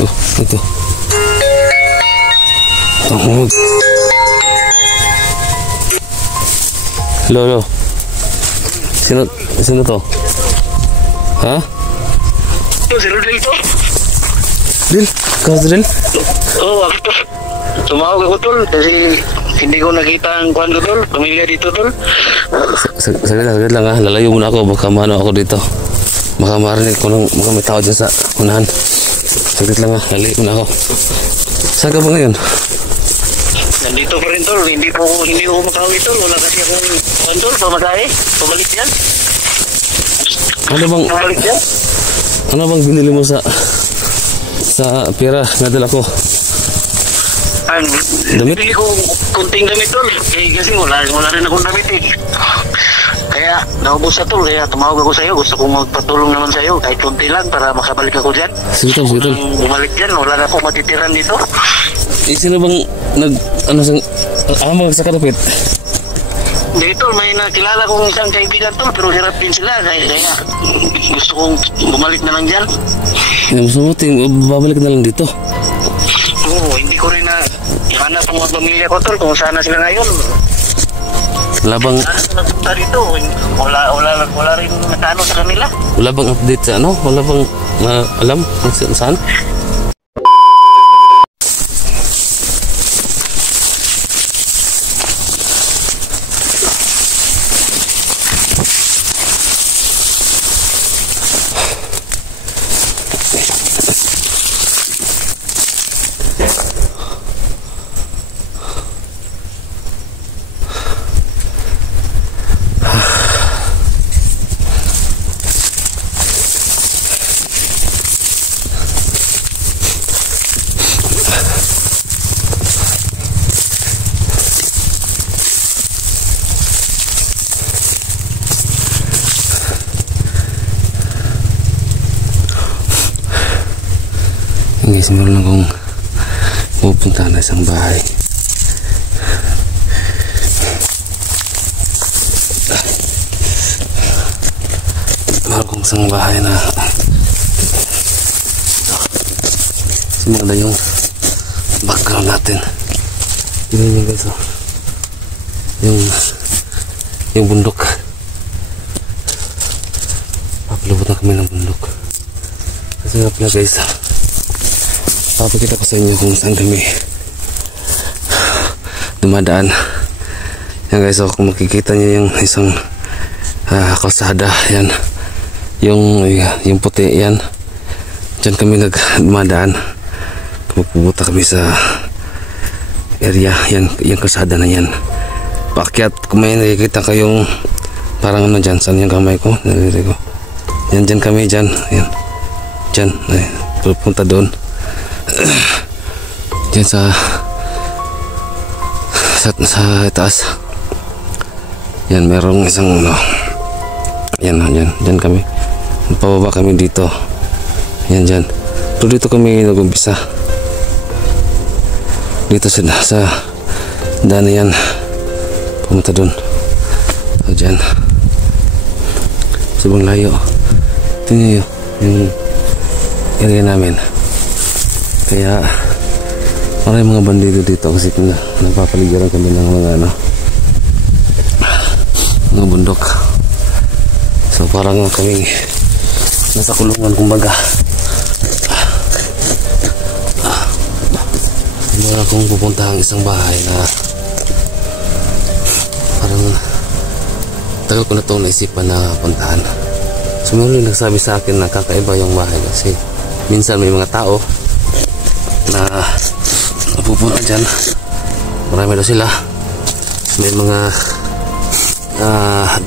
Oh, ito. Oh. Hello. Sino to? Ha? Ito, si Rodel to. Dil? Ikaw Dil? Oo, ako to. Tumawag ako tol kasi hindi ko nakita ang kwan ko tol. Pamilya dito tol. Saglit lang ha. Lalayo muna ako. Baka maano ako dito. Baka marinig ko lang. Baka may tao dyan sa unahan. Saglit lang ha. Lalayo muna ako. Saan ka ba ngayon? Nandito pa rin tol. Hindi ko makauwi tol. Wala kasi akong kwan tol. Pamagahe. Pabalik yan. Pabalik yan. Ano bang binili mo sa pera na dala ko? Damit? Bili ko kunting damit tol. Kasi wala rin akong damit eh. Kaya naubos sa tol. Kaya tumawag ako sa iyo. Gusto kong magpatulong naman sa iyo. Kahit kunti lang para makabalik ako dyan. Sige tol. Bumalik dyan. Wala na akong matitiran dito. Sino bang sa katapit? Dito may nakilala kong isang kaibigan tol. Pero hirap din sila. Kaya gusto kong bumalik na lang dyan. Mas mabuti. Babalik na lang dito. Oo, hindi ko rin na ihanap ang mga pamilya ko tol kung sana sila ngayon. Wala bang nagpunta dito? Wala rin natano sa kanila. Wala bang update sa ano? Wala bang alam kung saan? Guys, meron lang akong pupunta na isang bahay. Meron akong isang bahay na simula yung background natin. Tignan nyo guys, yung bundok. Papalubot na kami ng bundok. Kasi nga pala guys, papakita ko sa inyo kung saan kami dumadaan. Yan guys, kung makikita nyo yung isang kalsada, yan yung puti, yan dyan kami dumadaan. Pupunta kami sa area, yung kalsada na yan. Paakyat, kung may nakikita kayong parang ano dyan, saan yung kamay ko, naliri ko, yan dyan kami, dyan pupunta doon. Diyan sa taas. Yan, merong isang yan kami. Pababa kami dito. Yan dyan. So dito kami nag-umpisa. Dito sa daan na yan. Pumunta doon. So dyan. Subang layo. Tingnan nyo yung area namin. Kaya maraming mga bandido dito kasi napapaligiran kami ng mga bundok. So parang kami nasa kulungan kumbaga. Meron akong pupunta ang isang bahay na parang tagal ko na itong naisipan na puntahan. So meron yung nagsabi sa akin na kakaiba yung bahay kasi minsan may mga tao na pupunta dyan. Marami daw sila. May mga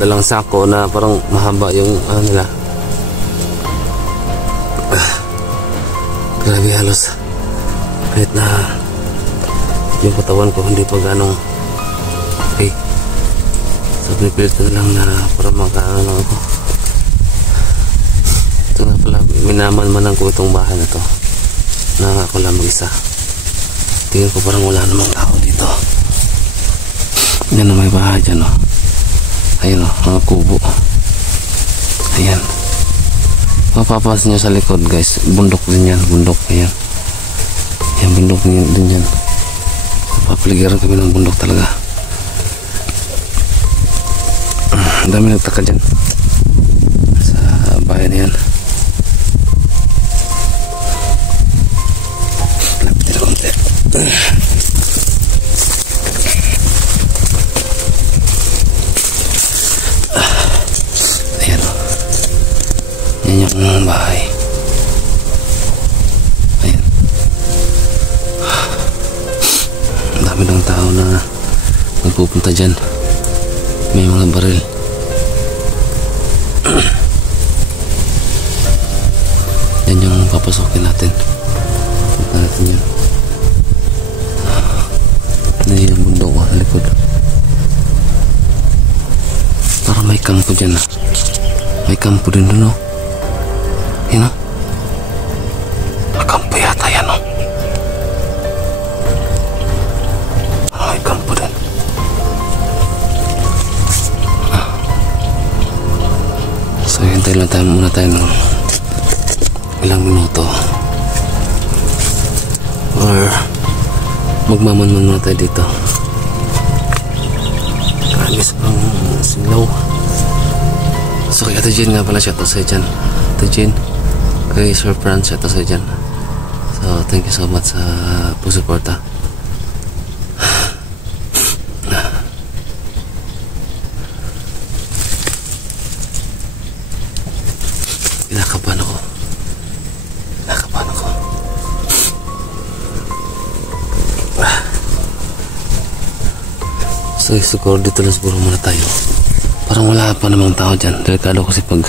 dalang sako na parang mahaba yung nila. Grabe, halos kahit na yung katawan ko hindi pa ganong okay. So pinipilit ko na lang na para makaano ako. Ito nga pala, minaman-manan ko itong bahay na to na ako lang mag-isa. Tingin ko parang wala namang tao dito. Yan na may bahay dyan, oh. Ayun, oh, mga kubo. Ayan. Mapapansin nyo sa likod guys, bundok din yan, bundok. Ayan. Yan bundok din yan. Papaligiran kami ng bundok talaga. Ang dami nagtaka dyan sa bayan na yan. Lapit na konti. Ayan o. Yan yung bahay. Ayan. Ang dami ng tao na nagpupunta dyan. May mga baril. Yan yung papasokin natin. Punta natin yan. Yan yung bundok sa likod. Parang may kampo dyan ah. May kampo din doon oh. Yan oh. May kampo yata yan oh. May kampo din. So hintay lang tayo muna tayo ng ilang minuto or magmamanman muna tayo dito. Grabe sa pang sinlaw. So kay Ate Jane nga pala, shout out sa'yo dyan Ate Jane, kay Sir Franz, shout out sa'yo dyan. So thank you so much sa pagsuporta. Kinakabahan ako. So siguro dito lang siguro muna tayo. Parang wala pa namang tao dyan. Delikado kasi pag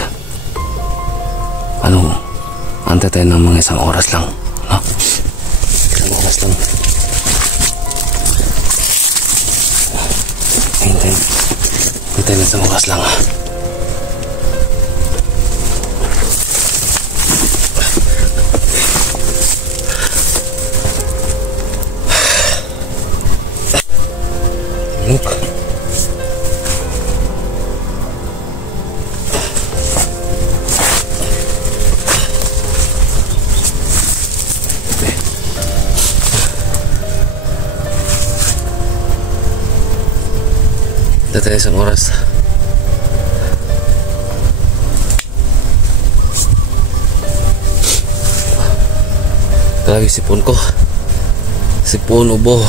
antay tayo ng mga isang oras lang, no? Isang oras lang. Hintay na isang oras lang. Look. Dito tayo isang oras. Grabe sipon ko. Sipon, ubo.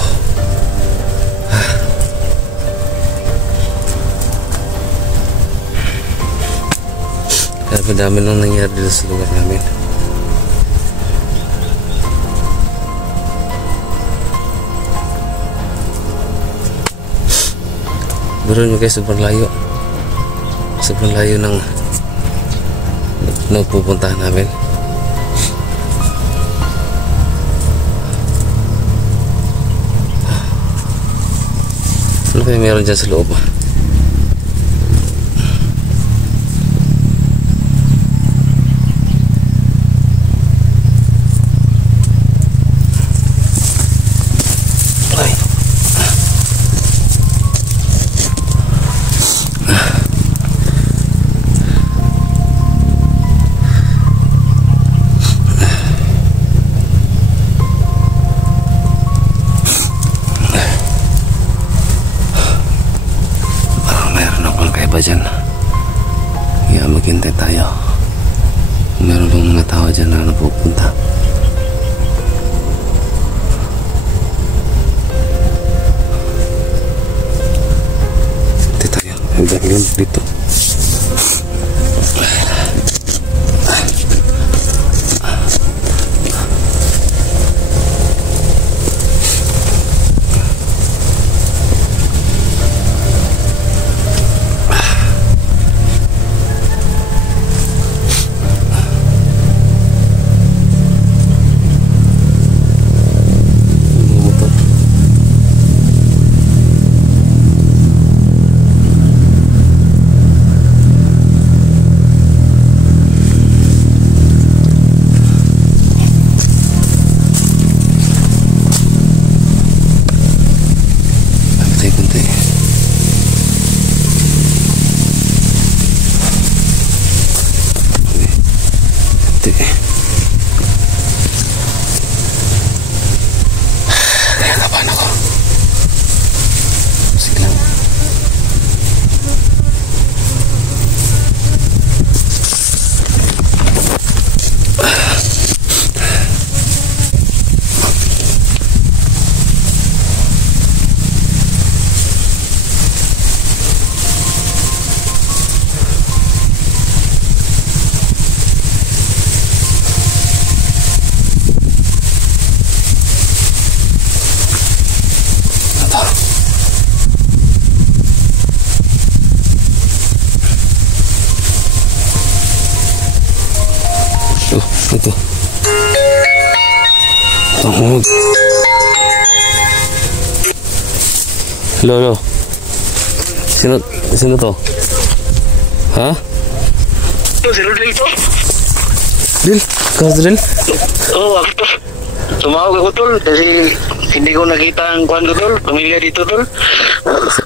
Madami nang nangyari dito sa lugar namin. Biro nyo guys, sobrang layo. Sobrang layo ng pupuntahan namin. Ano kaya meron dyan sa loob? Dyan. Kaya maghintay tayo. Meron bang mga tao dyan na napupunta? Hintay tayo. Ang dahil dito. Ito. Tungod. Hello. Sino to? Ha? Ito, si Rodel ito. Dil? Ikaw, Dil? Oo, ako to. Tumawag ako tol kasi hindi ko nakita ang kwan ko tol. Pamilya dito tol.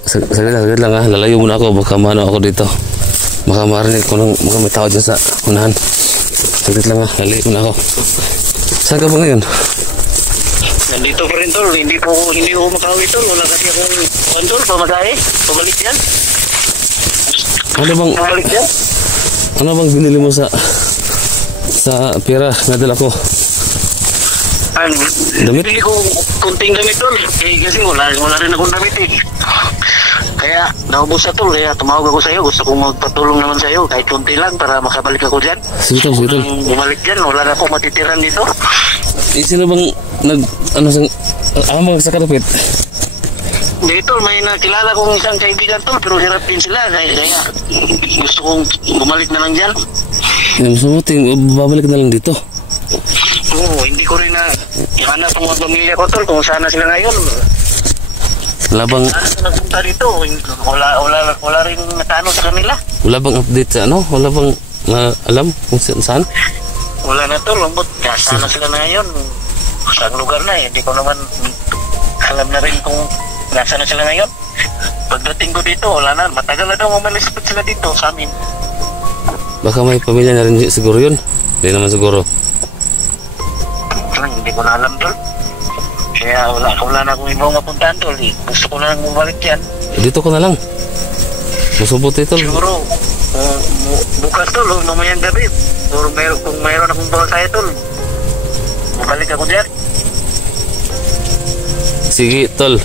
Saglit lang ha. Lalayo muna ako. Baka mano ako dito. Baka marinig ko nang baka may tao dyan sa unahan. Saglit lang ha. Lalayo muna ako. Saan ka ba ngayon? Nandito pa rin tol. Hindi ko makauwi tol. Wala kasi akong kwan tol. Pamagahe. Pabalik yan. Pabalik yan. Ano bang binili mo sa pera? Nadala ko. Damit? Bili ko kunting damit tol. Kasi wala rin akong damit eh. Kaya naubos na tol. Kaya tumawag ako sa'yo. Gusto kong magpatulong naman sa'yo. Kahit kunti lang para makabalik ako dyan. Sige tol. Kung bumalik dyan, wala na akong matitiran dito. Sino bang sa karapit? Hindi tol, may nakilala kong isang kaibigan tol. Pero hirap din sila. Kaya gusto kong bumalik na lang dyan. Babalik na lang dito. Oo, hindi ko rin na ihanap ang mga pamilya ko tol kung saan na sila ngayon. Labang Saan na nagpunta dito? Wala rin nakano sa kanila. wala bang update sa ano? Wala bang alam kung saan? Wala na tol, lambot. Saan na sila na ngayon? Saan lugar na eh. Hindi ko naman alam na rin kung nasa na sila ngayon. Pagdating ko dito, wala na. Matagal na daw umalis pa sila dito sa amin. Baka may pamilya na rin siguro yun. Hindi naman siguro. Hindi ko na alam tol. Kaya wala na akong ibang mapuntahan tol. Gusto ko na lang bumalik yan. Dito ko na lang. Masubuti tol. Siguro, bukas tol, mamayang gabi. Kung mayroon akong bawa sa'yo tol, bumalik ako dyan. Sige tol,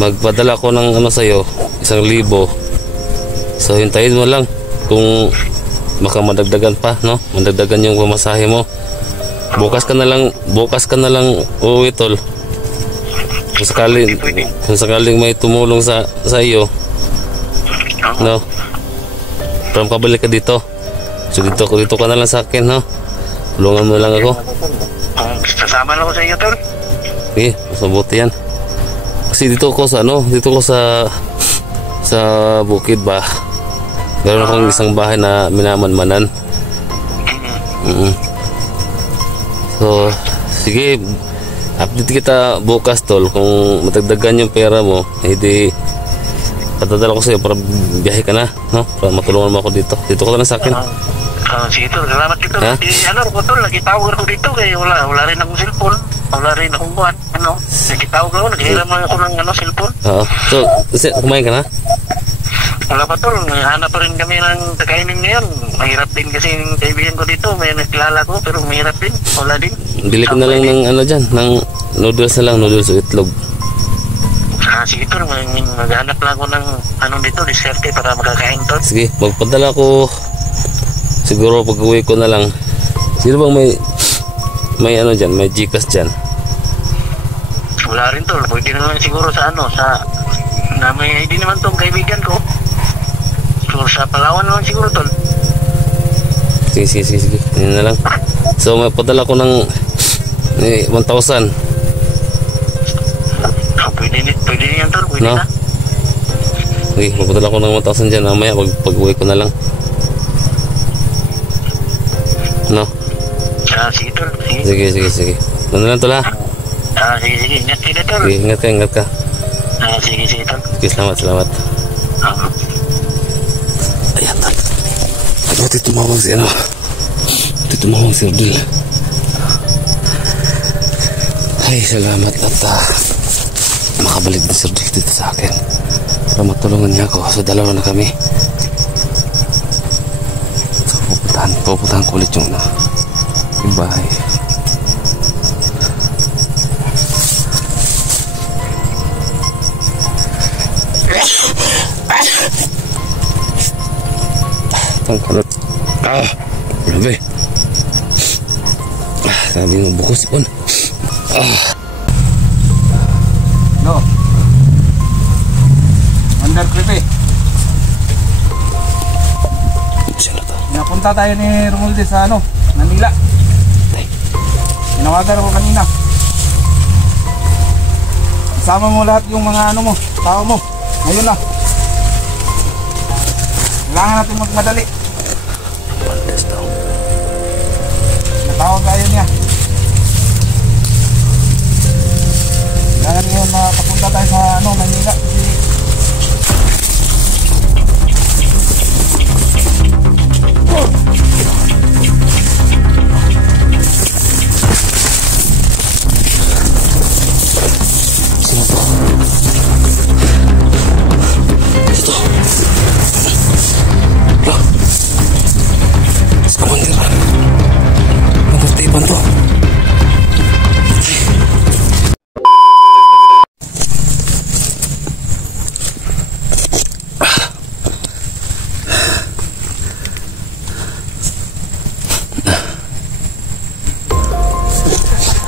magpadala ko ng ano sa'yo, 1,000. So hintayin mo lang kung baka madagdagan pa, no? Madagdagan yung pamasahe mo. Bukas ka na lang uuwi tol. Kung sakaling may tumulong sa iyo, no? Para makabalik ka dito. So dito ka na lang sa akin, no? Tulungan mo lang ako. Sasama lang ako sa iyo tol. Sige, masabuti yan. Kasi dito ko sa bukid ba. Meron akong isang bahay na minamanmanan. So, sige, update kita bukas tol. Kung matagdagan yung pera mo, hindi patadala ko sa'yo para biyahe ka na, no? Para matulungan mo ako dito. Dito ka na sa akin. Sige tol, salamat dito. Ako tol, nagitawag ako dito kaya wala rin akong cellphone. Wala rin akong buwan. Nagitawag ako, naghiram ako ng cellphone. Oo. So, kumain ka na? Wala pa tol, hanap pa rin kami ng takainin ngayon. Mahirap din kasi yung kaibigan ko dito, may nakilala ko pero mahirap din, wala din. Bili ko na lang ng ano dyan, ng noodles na lang, noodles o itlog. Sige tol, maghanap lang ako ng dito, diserte para makakain tol. Sige, magpadala ko siguro pag uwi ko na lang. Sino bang may ano dyan, may Gcash dyan? Wala rin tol, pwede na lang siguro sa na may ID naman tong kaibigan ko. Siguro sa Palawan naman siguro tol. Sige. Yan na lang. So, magpadala ko ng 1,000. Pwede yan tol, pwede no? na. Sige, magpadala ko ng 1,000 dyan. Mamaya, pag uwi ko na lang. No? Sige tol, sige. Sige. Ano lang tol ha? Sige. Ingat ka tol. Sige, ingat ka. Sige tol. Sige, salamat. Ayan tol. Ito tumawag si Rodel. Ay, salamat at makabalik na si Rodel dito sa akin para matulungan niya ako. So, dalawa na kami. So, pupuntahan ko ulit yung bahay. Tangkalot. Grabe. Sabi ng bukos pun. No. Under creepy. Sino to? Napunta tayo ni Romualdez sa Manila. Tinawagan ako kanina. Isama mo lahat yung mga ano mo, tao mo. Ngayon na. Kailangan natin magmadali. Romualdez daw. Natawag tayo niya. Kailangan ngayon makapunta tayo sa ano, Manila.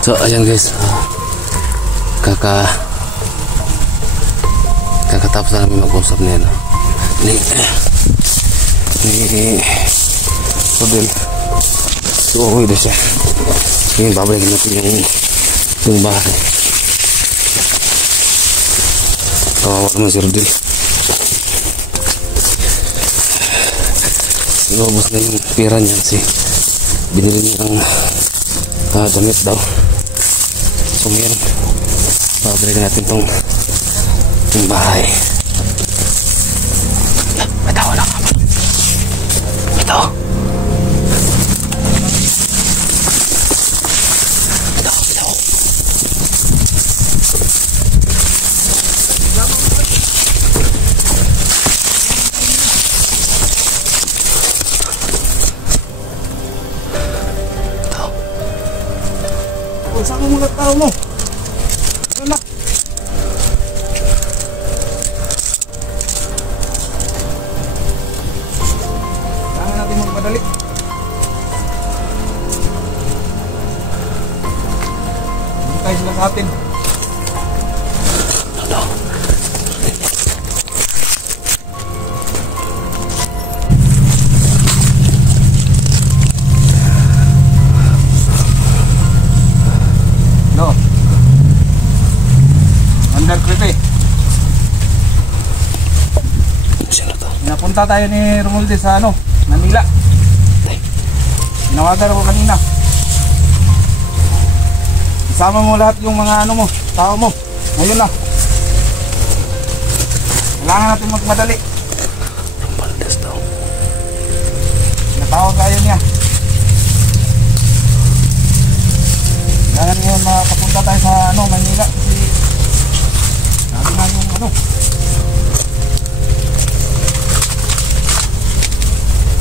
So ayan guys, kakatapos na namin mag-usap niya ni Rodel. So uwi na siya. Ngayon babalikin natin yung bahay. Kawawa naman si Rodel. Inubos na yung pera niya kasi binili niya ang damit daw. So ngayon babalikan natin tong bahay. May tao lang. May tao. Saan mo mga tao mo? Ano? Kailangan natin magpadali. Hindi tayo sila sa atin. Ano? No. Under creepy. Sino to? Napunta tayo ni Romualdez sa ano, Manila. Tinawagan ako kanina. Isama mo lahat yung mga ano mo, tao mo. Ngayon na. Kailangan natin magmadali. Romualdez daw. Natawag tayo niya. Kailangan ngayon makapunta tayo sa ano, Manila kasi sabi nga yung ano.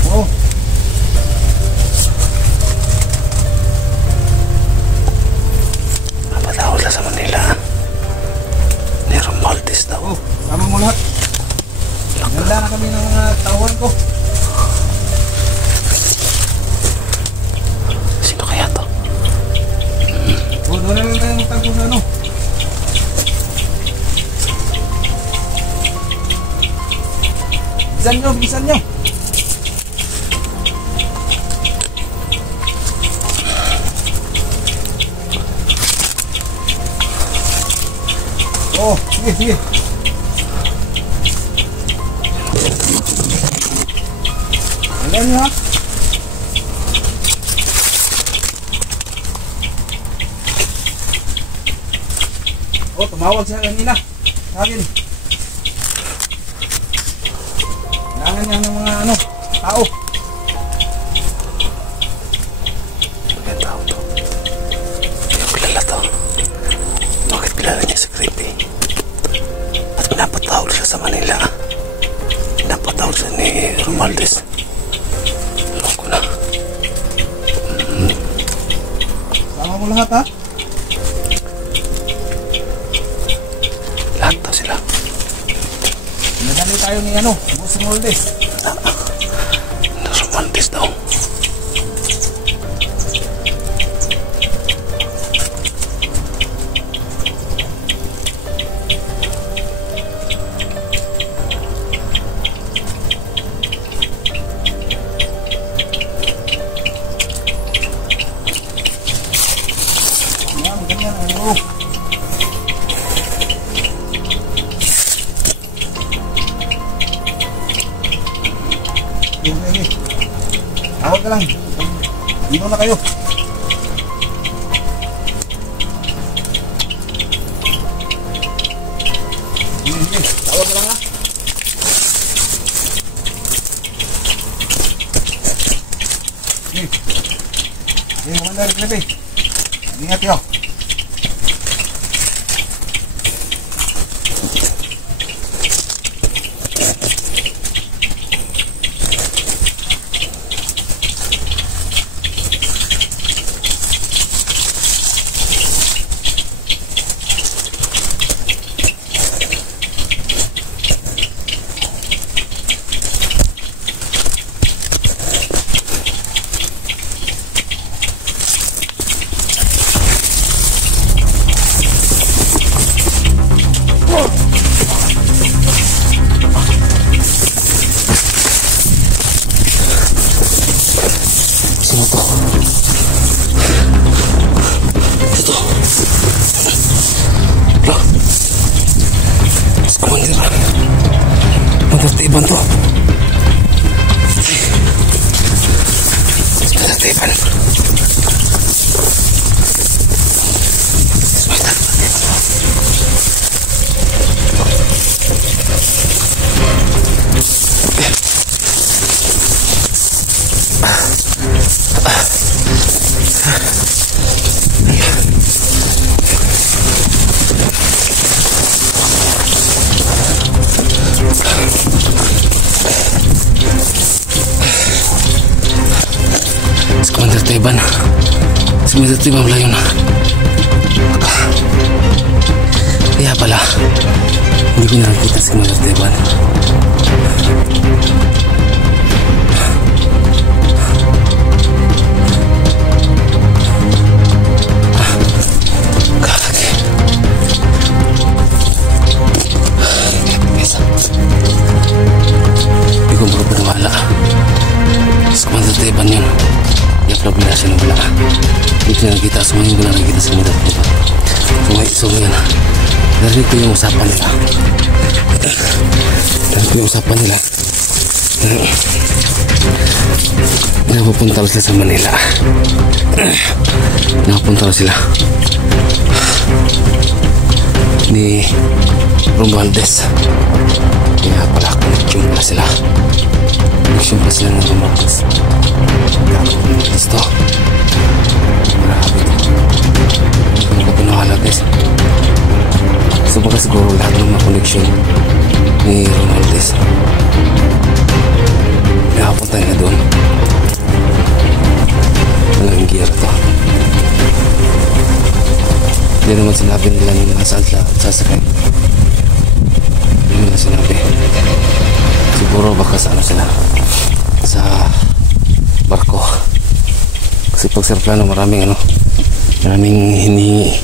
Oo. Napatawag lang sa Manila. Ni Romualdez daw. Oo, sama mo lahat. Ganda na kami ng mga tauhan ko. Sino kaya to? Oo, doon na lang tayo magtago sa ano. Bisan nyo. Oh, sige. Alam nyo ha? Oh, tumawag siya kanina. Sa akin. Kailangan niya ng mga ano, tao. May tao to. Hindi ko kilala to. Bakit kilala niya si Creepy? At napatawag siya sa Manila. Napatawag siya ni Romualdez. Alam ko na. Sama mo lahat ha? Lahat daw sila. Nadali tayo ni ano, Boss Romualdez. Romualdez daw. ko. Okay. Tawag ka lang. Dito na kayo. Tawag ka lang ha. Commander Creepy. Ingat yo. Tertiban to. Tertiban. Tertiban. Semua tertiban melayu na. Ya pala. Hindi ko na nakita si Mother Teban. Hindi ko makapaniwala. Si Mother Teban yun. Problema siya na wala. Hindi ko na nakita. So ngayon ko na nakita si Mother Teban. So ngayon, narinig ko yung usapan nila. Narinig ko yung usapan nila. Napupunta sila sa Manila. Napunta sila ni Romualdez. Kaya pala connection pala sila. Connection pala sila ng Romualdez. Listo. Marami ito. Hindi ko pinahala guys. So baka siguro lahat ng mga connection ni Romualdez nakapunta nila doon. Walang gear to. Hindi naman sinabi nila yung nasaan sila sasakay. Hindi naman sinabi. Siguro baka sa ano sila, sa barko. Kasi pag sa plano maraming hinihingi.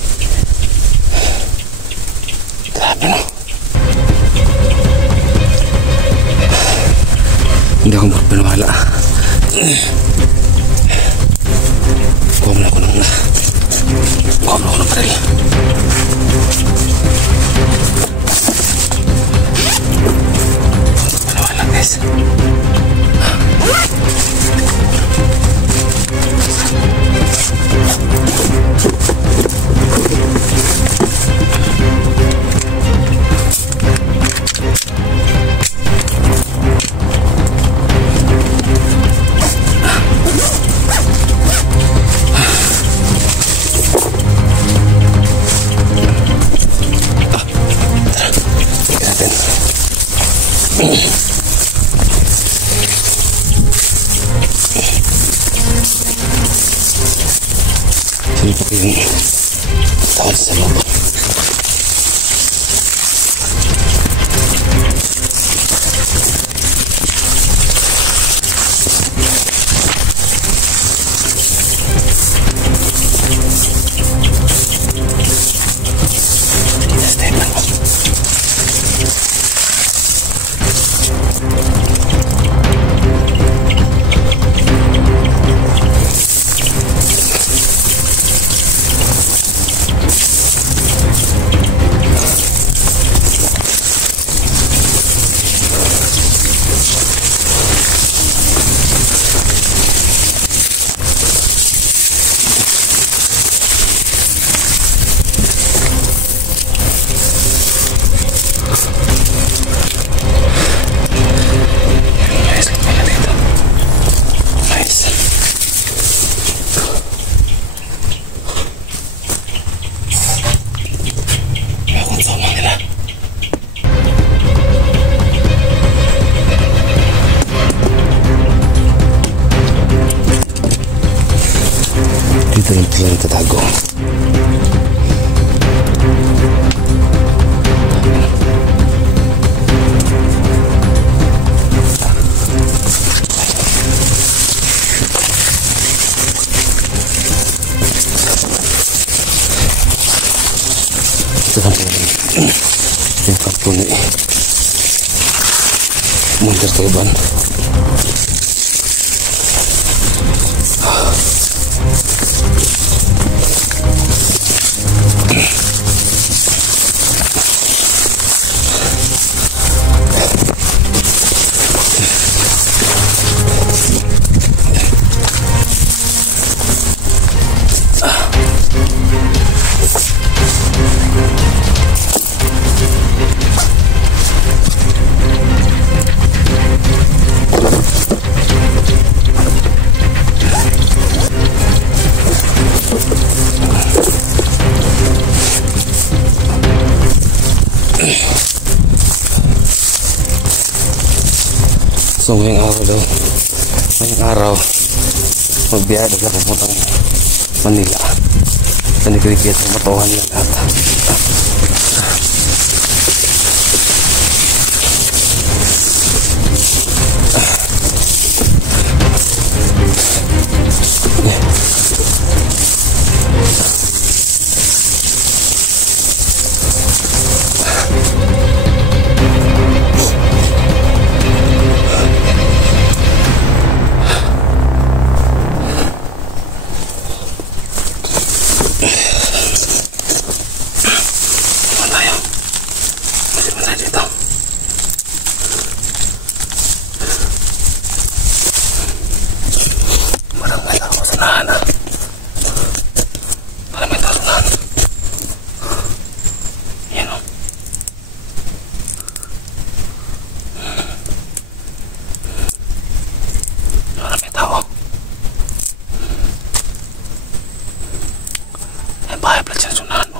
Grabe no. Hindi ako magpaniwala. Kuha mo na ako ng baril. Magpaniwala guys. Sino pa kayong tawad sa loob? Dito rin pala nagtatago. Ito lang pala yung kampo ni Mundir Kaiban. So ngayong araw magbiyahe na papuntang Manila. Nanikikita ang matuhan nila lahat. Bahay pala siya sunahan.